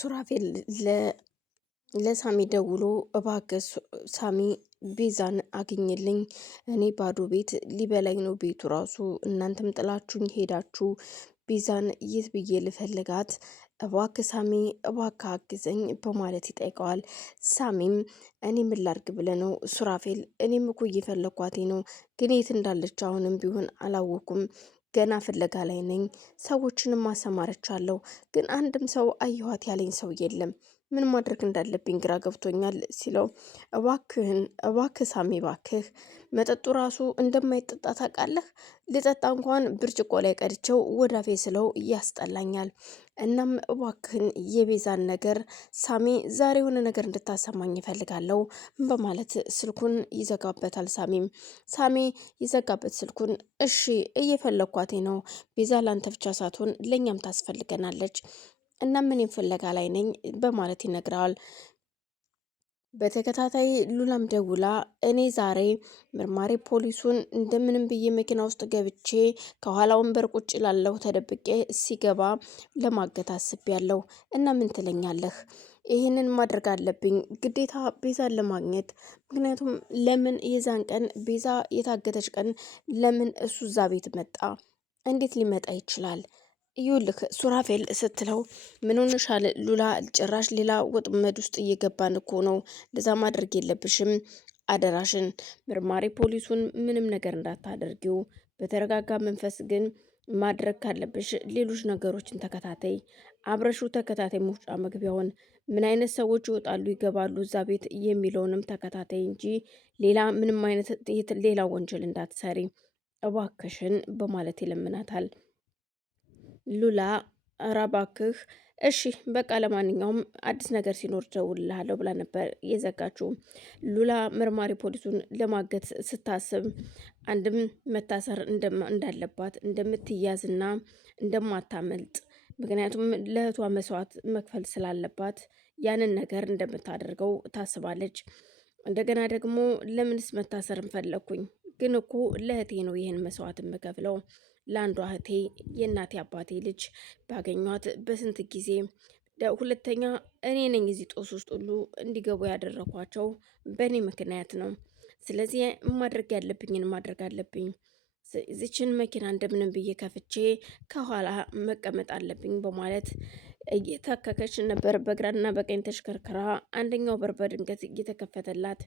ሱራፌል ለሳሚ ደውሎ እባክህ ሳሚ ቤዛን አግኝልኝ፣ እኔ ባዶ ቤት ሊበላኝ ነው ቤቱ ራሱ፣ እናንተም ጥላችሁኝ ሄዳችሁ ቤዛን የት ብዬ ልፈልጋት? እባክህ ሳሚ እባክህ አግዘኝ በማለት ይጠይቀዋል። ሳሚም እኔ ምን ላድርግ ብለህ ነው ሱራፌል? እኔም እኮ እየፈለኳት ነው፣ ግን የት እንዳለች አሁንም ቢሆን አላወኩም። ገና ፍለጋ ላይ ነኝ። ሰዎችንም አሰማርቻለሁ፣ ግን አንድም ሰው አየኋት ያለኝ ሰው የለም። ምን ማድረግ እንዳለብኝ ግራ ገብቶኛል ሲለው፣ እባክህ ሳሚ እባክህ፣ መጠጡ ራሱ እንደማይጠጣ ታውቃለህ? ልጠጣ እንኳን ብርጭቆ ላይ ቀድቼው ወዳፌ ስለው ያስጠላኛል። እናም እባክህን የቤዛን ነገር ሳሚ ዛሬ የሆነ ነገር እንድታሰማኝ ይፈልጋለሁ በማለት ስልኩን ይዘጋበታል። ሳሚ ይዘጋበት ስልኩን። እሺ እየፈለኳቴ ነው፣ ቤዛ ላንተ ብቻ ሳትሆን ለእኛም ታስፈልገናለች እና ምን ፍለጋ ላይ ነኝ በማለት ይነግረዋል። በተከታታይ ሉላም ደውላ እኔ ዛሬ ምርማሪ ፖሊሱን እንደምንም ብዬ መኪና ውስጥ ገብቼ ከኋላ ወንበር ቁጭ ላለው ተደብቄ ሲገባ ለማገት አስቤያለሁ እና ምን ትለኛለህ? ይህንን ማድረግ አለብኝ ግዴታ ቤዛን ለማግኘት። ምክንያቱም ለምን የዛን ቀን ቤዛ የታገተች ቀን ለምን እሱ እዛ ቤት መጣ? እንዴት ሊመጣ ይችላል? ይኸውልህ ሱራፌል ስትለው ምን ሆነሻል ሉላ? ጭራሽ ሌላ ወጥመድ ውስጥ እየገባን እኮ ነው። እንደዛ ማድረግ የለብሽም አደራሽን። ምርማሪ ፖሊሱን ምንም ነገር እንዳታደርጊው። በተረጋጋ መንፈስ ግን ማድረግ ካለብሽ ሌሎች ነገሮችን ተከታታይ፣ አብረሹ ተከታታይ መውጫ መግቢያውን፣ ምን አይነት ሰዎች ይወጣሉ ይገባሉ እዛ ቤት የሚለውንም ተከታታይ እንጂ ሌላ ምንም አይነት ሌላ ወንጀል እንዳትሰሪ እባክሽን በማለት ይለምናታል። ሉላ ኧረ እባክህ እሺ በቃ ለማንኛውም አዲስ ነገር ሲኖር ደውልልሃለሁ ብላ ነበር የዘጋችው። ሉላ መርማሪ ፖሊሱን ለማገት ስታስብ አንድም መታሰር እንዳለባት እንደምትያዝና እንደማታመልጥ፣ ምክንያቱም ለእህቷ መስዋዕት መክፈል ስላለባት ያንን ነገር እንደምታደርገው ታስባለች። እንደገና ደግሞ ለምንስ መታሰር ፈለግኩኝ? ግን እኮ ለእህቴ ነው ይህን መስዋዕት የምከፍለው፣ ለአንዷ እህቴ የእናቴ አባቴ ልጅ ባገኟት በስንት ጊዜ። ሁለተኛ እኔ ነኝ እዚህ ጦስ ውስጥ ሁሉ እንዲገቡ ያደረኳቸው በእኔ ምክንያት ነው። ስለዚህ ማድረግ ያለብኝን ማድረግ አለብኝ። እዚችን መኪና እንደምንም ብዬ ከፍቼ ከኋላ መቀመጥ አለብኝ በማለት እየታከከች ነበር። በግራና በቀኝ ተሽከርክራ አንደኛው በር በድንገት እየተከፈተላት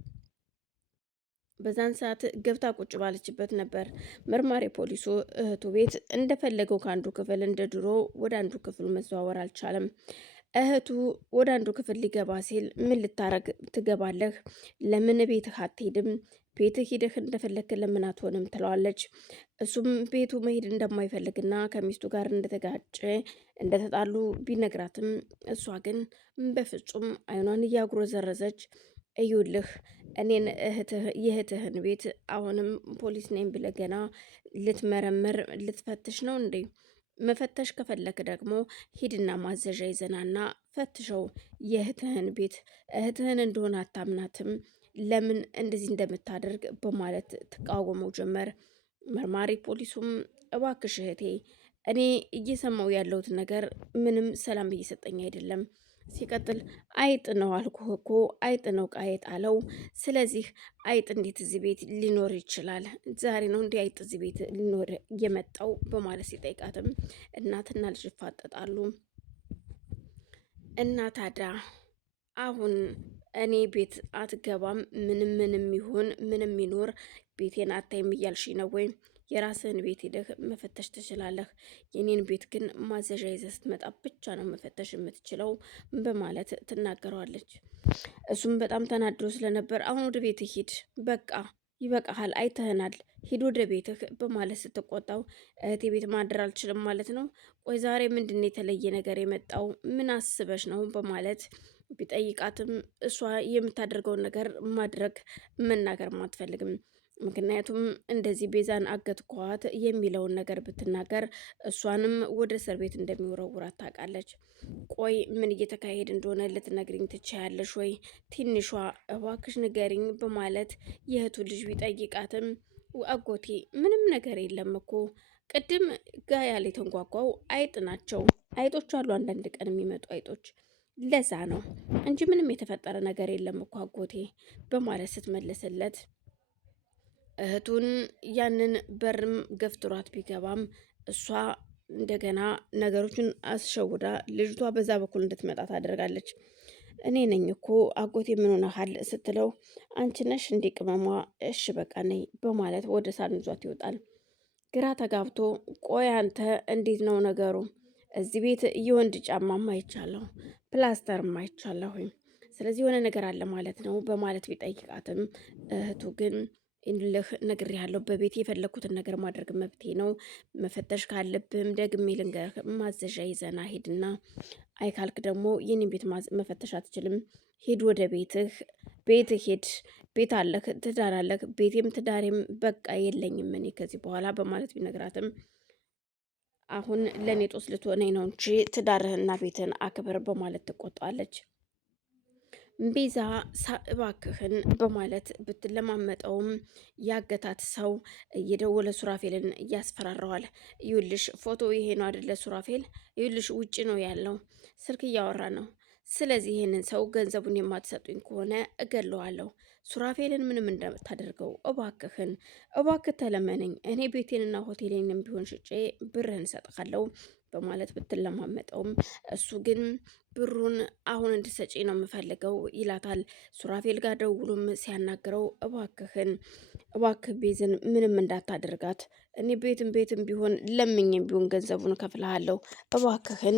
በዛን ሰዓት ገብታ ቁጭ ባለችበት ነበር መርማሪ ፖሊሱ እህቱ ቤት እንደፈለገው ከአንዱ ክፍል እንደ ድሮ ወደ አንዱ ክፍል መዘዋወር አልቻለም። እህቱ ወደ አንዱ ክፍል ሊገባ ሲል ምን ልታረግ ትገባለህ? ለምን ቤትህ አትሄድም? ቤትህ ሂደህ እንደፈለግክ ለምን አትሆንም? ትለዋለች። እሱም ቤቱ መሄድ እንደማይፈልግና ከሚስቱ ጋር እንደተጋጨ እንደተጣሉ ቢነግራትም እሷ ግን በፍጹም አይኗን እያጉረዘረዘች እዩልህ እኔን የእህትህን ቤት አሁንም ፖሊስ ነኝ ብለህ ገና ልትመረምር ልትፈትሽ ነው እንዴ? መፈተሽ ከፈለክ ደግሞ ሂድና ማዘዣ ይዘናና ፈትሸው የእህትህን ቤት። እህትህን እንደሆነ አታምናትም? ለምን እንደዚህ እንደምታደርግ በማለት ትቃወመው ጀመር። መርማሪ ፖሊሱም እባክሽ እህቴ፣ እኔ እየሰማው ያለሁት ነገር ምንም ሰላም እየሰጠኝ አይደለም። ሲቀጥል አይጥ ነው አልኩህ እኮ አይጥ ነው ዕቃ የጣለው። ስለዚህ አይጥ እንዴት እዚህ ቤት ሊኖር ይችላል? ዛሬ ነው እንዲህ አይጥ እዚህ ቤት ሊኖር የመጣው በማለት ሲጠይቃትም እናትና ልጅ ይፋጠጣሉ። እና ታዲያ አሁን እኔ ቤት አትገባም፣ ምንም ይሁን ምንም ይኖር ቤቴን አታይም እያልሽ ነው ወይ? የራስህን ቤት ሄደህ መፈተሽ ትችላለህ። የኔን ቤት ግን ማዘዣ ይዘህ ስትመጣ ብቻ ነው መፈተሽ የምትችለው በማለት ትናገረዋለች። እሱም በጣም ተናዶ ስለነበር አሁን ወደ ቤትህ ሂድ፣ በቃ ይበቃሃል፣ አይተህናል፣ ሂድ ወደ ቤትህ በማለት ስትቆጣው፣ እህቴ ቤት ማደር አልችልም ማለት ነው? ቆይ ዛሬ ምንድን ነው የተለየ ነገር የመጣው? ምን አስበሽ ነው በማለት ቢጠይቃትም እሷ የምታደርገውን ነገር ማድረግ መናገር አትፈልግም። ምክንያቱም እንደዚህ ቤዛን አገትኳት የሚለውን ነገር ብትናገር እሷንም ወደ እስር ቤት እንደሚወረውራት ታውቃለች። ቆይ ምን እየተካሄድ እንደሆነ ልትነግሪኝ ትችያለሽ ወይ? ትንሿ እባክሽ ንገሪኝ በማለት የእህቱ ልጅ ቢጠይቃትም አጎቴ ምንም ነገር የለም እኮ ቅድም ጋ ያለ የተንጓጓው አይጥ ናቸው። አይጦች አሉ አንዳንድ ቀን የሚመጡ አይጦች ለዛ ነው እንጂ ምንም የተፈጠረ ነገር የለም እኮ አጎቴ በማለት ስትመልስለት እህቱን ያንን በርም ገፍትሯት ቢገባም እሷ እንደገና ነገሮችን አስሸውዳ ልጅቷ በዛ በኩል እንድትመጣ ታደርጋለች። እኔ ነኝ እኮ አጎቴ ምን ሆነሃል ስትለው አንቺ ነሽ እንዴ ቅመሟ? እሺ በቃ ነይ በማለት ወደ ሳሎን ይዟት ይወጣል። ግራ ተጋብቶ ቆይ አንተ እንዴት ነው ነገሩ? እዚህ ቤት የወንድ ጫማም አይቻለሁ ፕላስተርም አይቻለሁኝ። ስለዚህ የሆነ ነገር አለ ማለት ነው በማለት ቢጠይቃትም እህቱ ግን ልህ ነግሬሃለሁ፣ በቤት የፈለግኩትን ነገር ማድረግ መብቴ ነው። መፈተሽ ካለብህም ደግሜ ልንገርህ፣ ማዘዣ ይዘና ሂድና አይካልክ ደግሞ የኔን ቤት መፈተሽ አትችልም። ሂድ ወደ ቤትህ፣ ቤትህ ሂድ፣ ቤት አለህ፣ ትዳር አለህ፣ ቤቴም ትዳሬም በቃ የለኝም እኔ ከዚህ በኋላ በማለት ቢነግራትም አሁን ለእኔ ጦስ ልትሆነኝ ነው እንጂ ትዳርህና ቤትህን አክብር በማለት ትቆጣለች። ቤዛ እባክህን በማለት ብትለማመጠውም ያገታት ሰው እየደወለ ሱራፌልን እያስፈራረዋል። ይኸውልሽ ፎቶ ይሄ ነው አይደለ ሱራፌል? ይኸውልሽ ውጭ ነው ያለው፣ ስልክ እያወራ ነው። ስለዚህ ይህንን ሰው ገንዘቡን የማትሰጡኝ ከሆነ እገለዋለሁ። ሱራፌልን ምንም እንደምታደርገው እባክህን እባክህ ተለመነኝ፣ እኔ ቤቴንና ሆቴሌንም ቢሆን ሽጬ ብርህን እሰጥሃለሁ በማለት ብትለማመጠውም እሱ ግን ብሩን አሁን እንድሰጪ ነው የምፈልገው ይላታል። ሱራፌል ጋር ደውሎም ሲያናግረው እባክህ ቤዝን ምንም እንዳታደርጋት፣ እኔ ቤትም ቢሆን ለምኝም ቢሆን ገንዘቡን እከፍልሃለሁ እባክህን